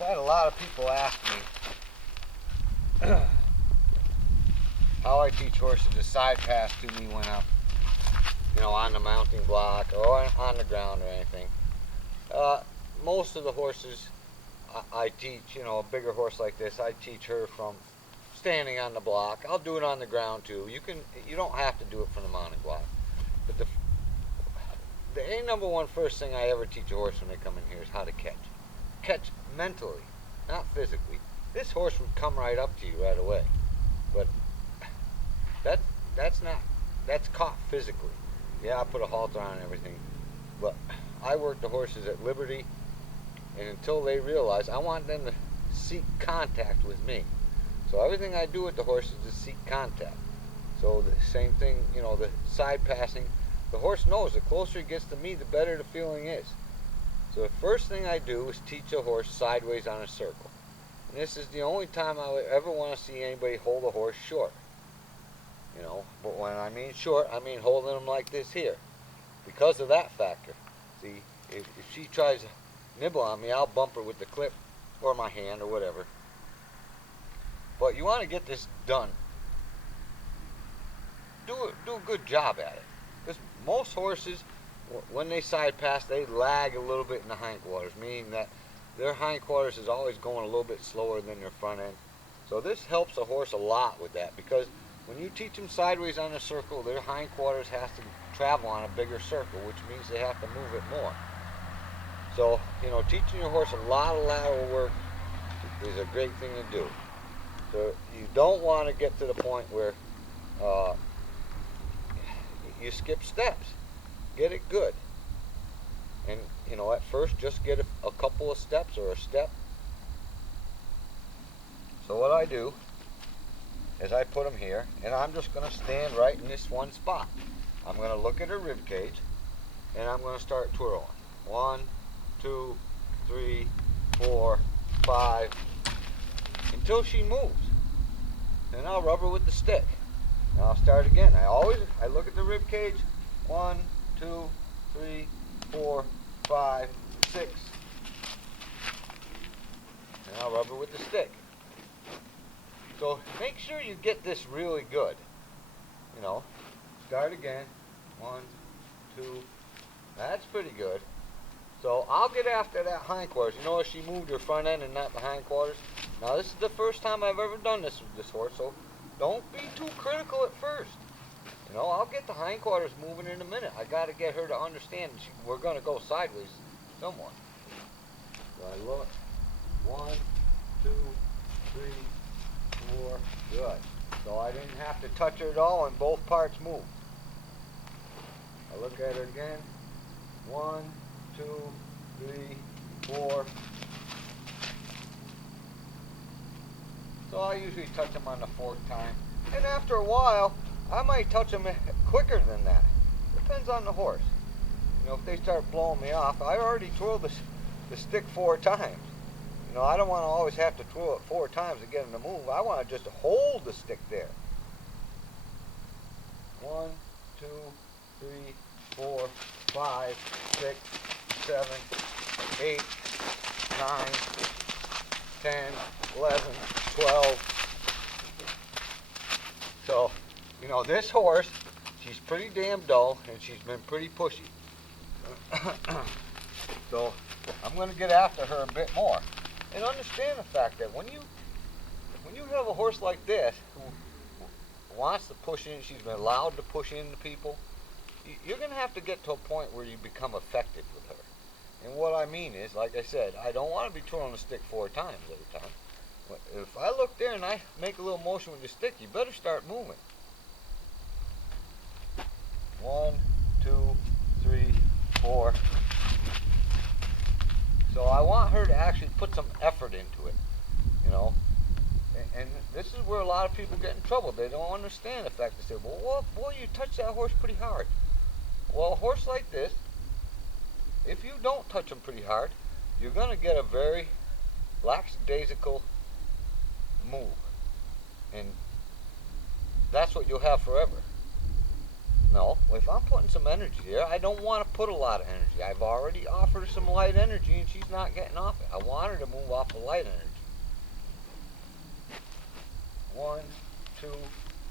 I've had a lot of people ask me how I teach horses to side pass to me when I'm, on the mounting block or on the ground or anything. Most of the horses I teach, a bigger horse like this, I teach her from standing on the block. I'll do it on the ground too. You don't have to do it from the mounting block. But the number one first thing I ever teach a horse when they come in here is how to catch. Catch mentally, not physically. This horse would come right up to you right away. But that's caught physically. Yeah, I put a halter on and everything. But I work the horses at liberty, and until they realize, I want them to seek contact with me. So everything I do with the horses is seek contact. So the same thing, the side passing. The horse knows the closer he gets to me, the better the feeling is. So the first thing I do is teach a horse sideways on a circle. And this is the only time I would ever want to see anybody hold a horse short. But when I mean short, I mean holding them like this here. Because of that factor. See, if she tries to nibble on me, I'll bump her with the clip or my hand or whatever. But you want to get this done. Do a good job at it. Because most horses, when they side pass, they lag a little bit in the hindquarters, meaning that their hindquarters is always going a little bit slower than their front end. So this helps a horse a lot with that, because when you teach them sideways on a circle, their hindquarters has to travel on a bigger circle, which means they have to move it more. So, teaching your horse a lot of lateral work is a great thing to do. So you don't want to get to the point where you skip steps. Get it good. And, at first just get a couple of steps or a step. So what I do is I put them here, and I'm just going to stand right in this one spot. I'm going to look at her rib cage, and I'm going to start twirling. 1, 2, 3, 4, 5, until she moves. And I'll rub her with the stick. And I'll start again. I look at the rib cage. 1, 2, 3, 4, 5, 6. And I'll rub her with the stick. So make sure you get this really good. Start again. 1, 2. That's pretty good. So I'll get after that hindquarters. If she moved her front end and not the hindquarters. Now this is the first time I've ever done this with this horse, so don't be too critical at first. I'll get the hindquarters moving in a minute. I got to get her to understand we're going to go sideways somewhat. So I look. 1, 2, 3, 4. Good. So I didn't have to touch her at all, and both parts move. I look at her again. 1, 2, 3, 4. So I usually touch them on the fourth time. And after a while, I might touch them quicker than that. Depends on the horse. If they start blowing me off, I already twirled the stick 4 times. I don't want to always have to twirl it 4 times to get them to move. I want to just hold the stick there. 1, 2, 3, 4, 5, 6, 7, 8, 9, 10, 11, 12. So, this horse, she's pretty damn dull, and she's been pretty pushy. So, I'm going to get after her a bit more. And understand the fact that when you have a horse like this who wants to push in, she's been allowed to push into people, you're going to have to get to a point where you become effective with her. And what I mean is, like I said, I don't want to be twirling the stick 4 times every time. If I look there and I make a little motion with the stick, you better start moving. 1, 2, 3, 4. So I want her to actually put some effort into it, And this is where a lot of people get in trouble. They don't understand the fact. They say, well, boy, you touch that horse pretty hard. Well, a horse like this, if you don't touch him pretty hard, you're going to get a very lackadaisical move. And that's what you'll have forever. No, if I'm putting some energy there, I don't want to put a lot of energy. I've already offered her some light energy, and she's not getting off it. I want her to move off the light energy. 1, 2,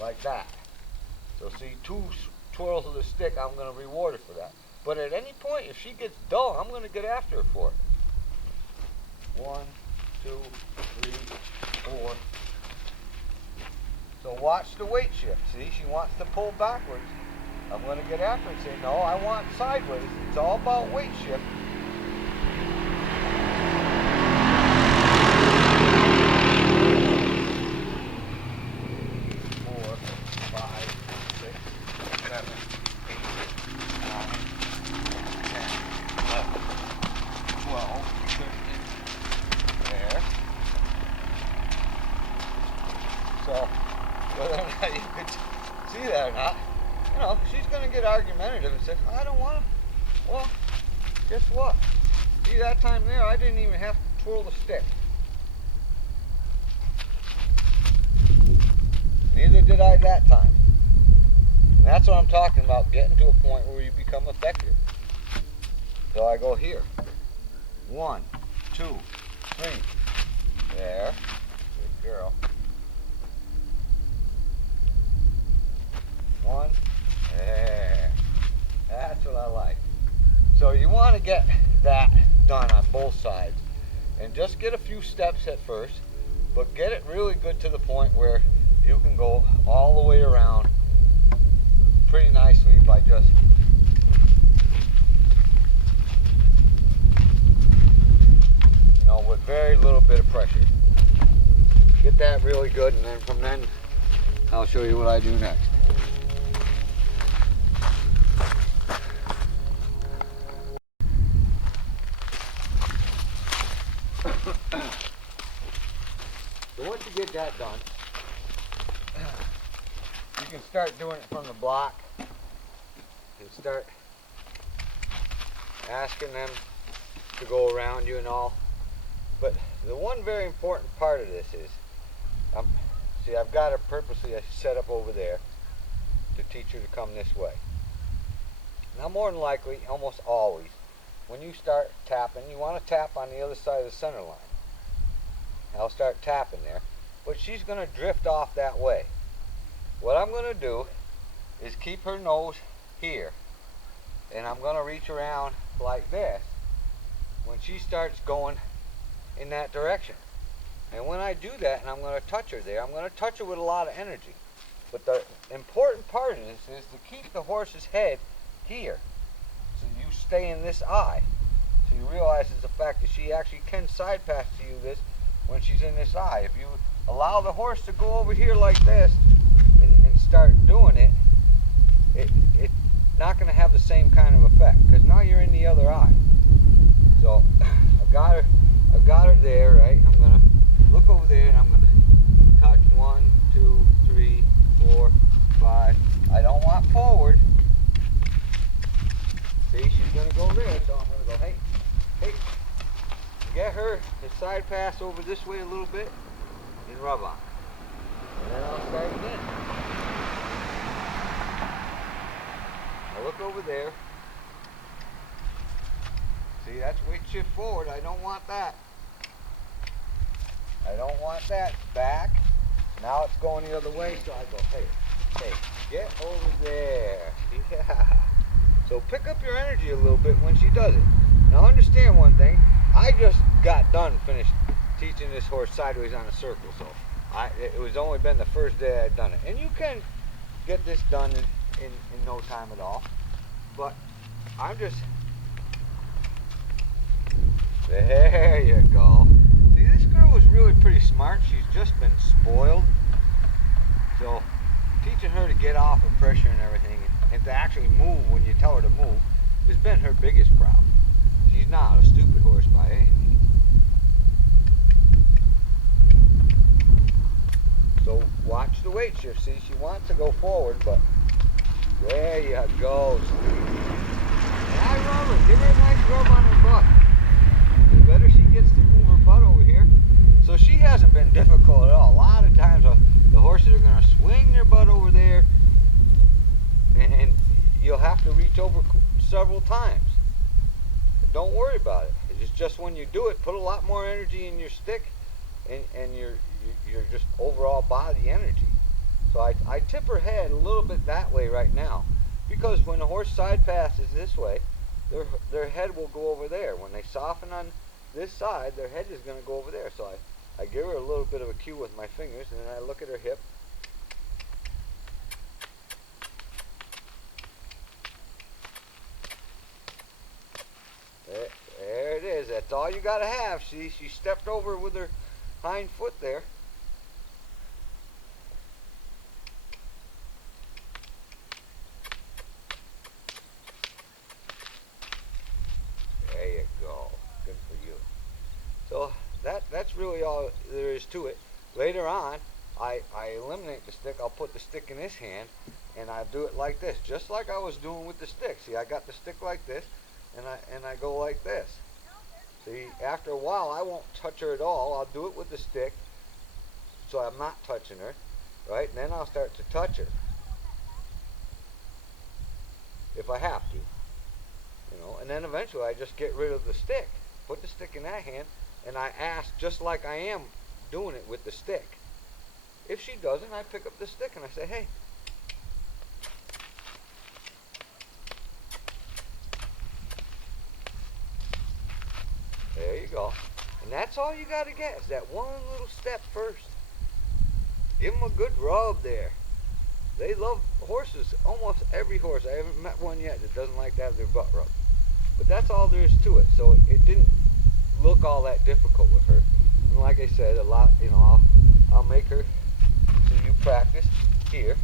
like that. So see, 2 twirls of the stick, I'm going to reward her for that. But at any point, if she gets dull, I'm going to get after her for it. 1, 2, 3, 4. So watch the weight shift. See, she wants to pull backwards. I'm going to get after her and say, no, I want sideways. It's all about weight shift. So, whether or not you could see that or not, you know, she's going to get argumentative and say, I don't want to. Well, guess what? See, that time there, I didn't even have to twirl the stick. Neither did I that time. And that's what I'm talking about, getting to a point where you become effective. So I go here. 1, 2, 3. There. Good girl. 1. There. That's what I like. So you want to get that done on both sides. And just get a few steps at first, but get it really good to the point where you can go all the way around pretty nicely by just with very little bit of pressure. Get that really good, and then from then I'll show you what I do next. So once you get that done, you can start doing it from the block. You can start asking them to go around you and all. But the one very important part of this is, see, I've got her purposely set up over there to teach her to come this way. Now, more than likely, almost always, when you start tapping, you want to tap on the other side of the center line. I'll start tapping there, but she's going to drift off that way. What I'm going to do is keep her nose here, and I'm going to reach around like this when she starts going in that direction. And when I do that, and I'm going to touch her there, I'm going to touch her with a lot of energy. But the important part of this is to keep the horse's head here, so you stay in this eye. So you realize it's the fact that she actually can side pass to you this when she's in this eye. If you allow the horse to go over here like this and start doing it, it's not going to have the same kind of effect, because now you're in the other eye. So I've got her there, right? I'm going to look over there and I'm going to touch 1, 2, 3, 4, 5. I don't want forward. See, she's going to go there, so I'm going to go, hey, hey. Get her to side pass over this way a little bit and rub on. And then I'll start again. I look over there. See, that's weight shift forward. I don't want that. I don't want that. Back. Now it's going the other way, so I go, hey, hey, get over there. Yeah. So pick up your energy a little bit when she does it. Now understand one thing. I just got done finished teaching this horse sideways on a circle, so it was only been the first day I'd done it. And you can get this done in no time at all. But I'm just... There you go. See, this girl was really pretty smart. She's just been spoiled. So teaching her to get off of pressure and everything, and to actually move when you tell her to move, has been her biggest problem. She's not a stupid horse by any means. So watch the weight shift. See, she wants to go forward, but there you go. And I rub her. Give her a nice rub on her butt. The better she gets to move her butt over here. So she hasn't been difficult at all. A lot of times the horses are going to swing their butt over there, and you'll have to reach over several times. But don't worry about it. It's just when you do it, put a lot more energy in your stick and your just overall body energy. So I tip her head a little bit that way right now, because when a horse side passes this way, their head will go over there. When they soften on this side, their head is going to go over there. So I give her a little bit of a cue with my fingers, and then I look at her hip. There it is. That's all you got to have. See, she stepped over with her hind foot there. There you go. Good for you. So that's really all there is to it. Later on, I eliminate the stick. I'll put the stick in his hand, and I do it like this, just like I was doing with the stick. See, I got the stick like this, and I go like this. See, after a while, I won't touch her at all. I'll do it with the stick, so I'm not touching her, right? And then I'll start to touch her if I have to, And then eventually, I just get rid of the stick, put the stick in that hand, and I ask just like I am doing it with the stick. If she doesn't, I pick up the stick and I say, hey. There you go. And that's all you got to get is that one little step first. Give them a good rub there. They love horses. Almost every horse. I haven't met one yet that doesn't like to have their butt rubbed. But that's all there is to it. So it didn't look all that difficult with her. And like I said, a lot, I'll make her, so you practice here.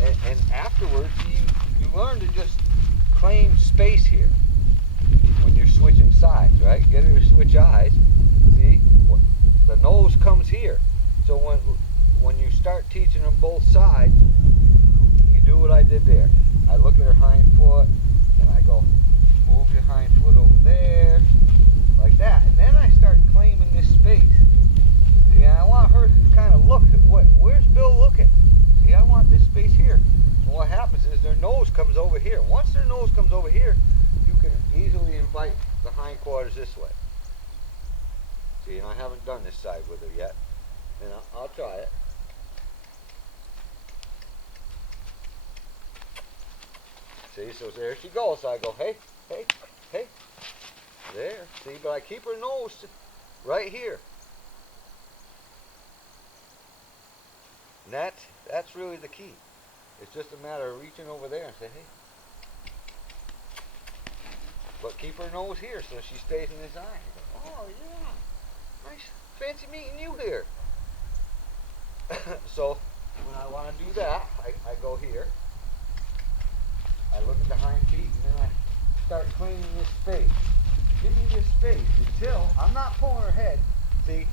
And afterwards, you learn to just claim space here when you're switching sides, right? Get her to switch eyes. See, the nose comes here. So when you start teaching them both sides, you do what I did there. I look at her hind foot, and I go, move your hind foot over there, like that. And then I start claiming this space. See, I want her to kind of look at where's Bill looking? See, I want this space here. And what happens is their nose comes over here. Once their nose comes over here, you can easily invite the hindquarters this way. See, and I haven't done this side with her yet. I'll try it. See, so there she goes. So I go, hey, hey, hey. There. See, but I keep her nose right here. And that's really the key. It's just a matter of reaching over there and say, hey. But keep her nose here so she stays in his eye. Go, oh, yeah. Nice. Fancy meeting you here. So, when I want to do that, I go here. I look at the hind feet, and then I start cleaning this space. Give me this space until I'm not pulling her head. See,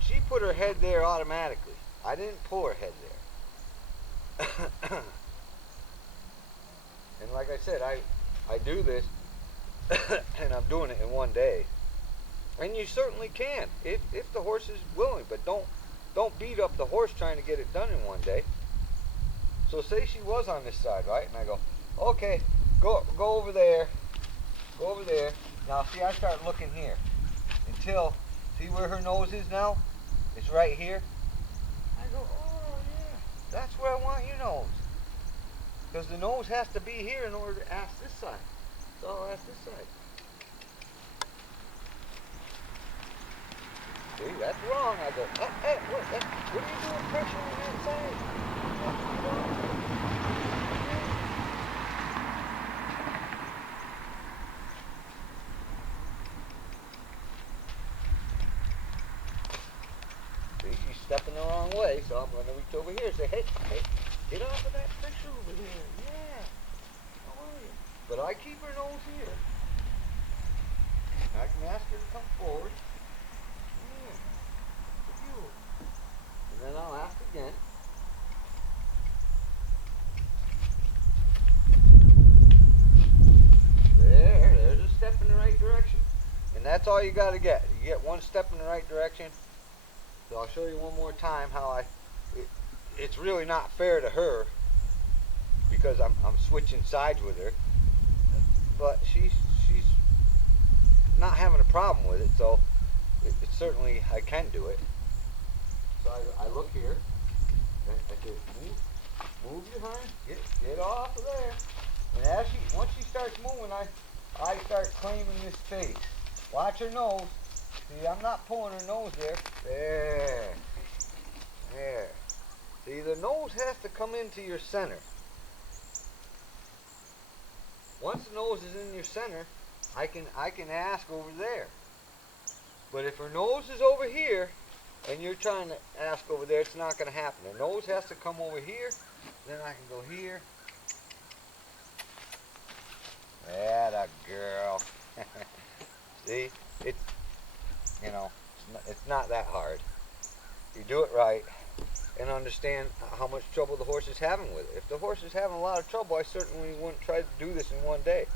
she put her head there automatically. I didn't pull her head there. And like I said, I do this, and I'm doing it in one day. And you certainly can, if the horse is willing, but don't beat up the horse trying to get it done in one day. So say she was on this side, right? And I go, okay, go over there. Go over there. Now see, I start looking here until, see where her nose is now? It's right here. I go, oh yeah, that's where I want your nose. Because the nose has to be here in order to ask this side. So I'll ask this side. See, that's wrong. I go, hey, what are you doing pressuring the inside? See, she's stepping the wrong way, so I'm going to reach over here and say, hey, get off of that pressure over here. Yeah. How are you? But I keep her nose here. I can ask her to come forward. And then I'll ask again. There's a step in the right direction. And that's all you got to get. You get one step in the right direction. So I'll show you one more time how it's really not fair to her because I'm switching sides with her. But she's not having a problem with it. So it certainly I can do it. So I look here. I say, move your honey. Get off of there. And once she starts moving, I start claiming this space. Watch her nose. See, I'm not pulling her nose there. There. There. See, the nose has to come into your center. Once the nose is in your center, I can ask over there. But if her nose is over here, and you're trying to ask over there, it's not going to happen. The nose has to come over here, then I can go here. That a girl. See, it's, it's not that hard. You do it right and understand how much trouble the horse is having with it. If the horse is having a lot of trouble, I certainly wouldn't try to do this in one day.